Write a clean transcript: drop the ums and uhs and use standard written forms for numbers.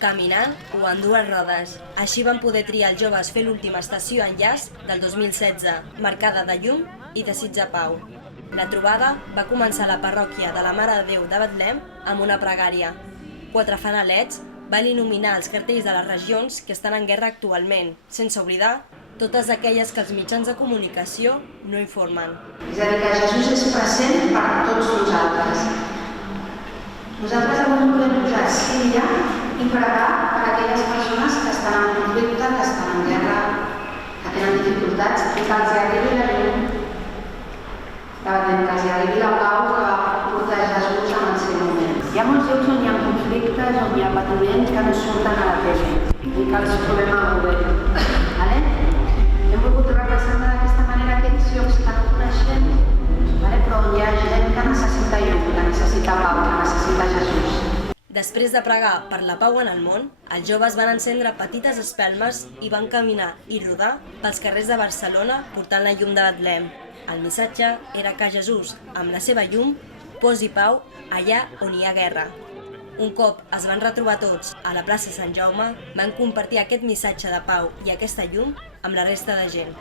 caminant o en dues rodes. Així van poder triar els joves fer l'última estació enllaç del 2016, marcada de llum i desig de pau. La trobada va començar a la parròquia de la Mare de Déu de Betlem amb una pregària. 4 fanalets van il·luminar els cartells de les regions que estan en guerra actualment, sense oblidar totes aquelles que els mitjans de comunicació no informen. És a dir, que Jesús és present per a tots nosaltres. Nosaltres avui volem posar Síria i pregar per a aquelles persones que estan en conflicte, que estan en guerra, que tenen dificultats i que els arribi la llum, que els arribi la pau que va portar Jesús en el seu moment. Hi ha molts llocs on hi ha conflictes, on hi ha patiment que no surten a la tele i que els trobem a Google. Hem volgut representar d'aquesta manera aquests llocs que no coneixem, però on hi ha gent que necessita llum, que necessita pau, que necessita Jesús. Després de pregar per la pau en el món, els joves van encendre petites espelmes i van caminar i rodar pels carrers de Barcelona portant la llum de Betlem. El missatge era que Jesús, amb la seva llum, posi pau allà on hi ha guerra. Un cop es van retrobar tots a la plaça Sant Jaume, van compartir aquest missatge de pau i aquesta llum amb la resta de gent.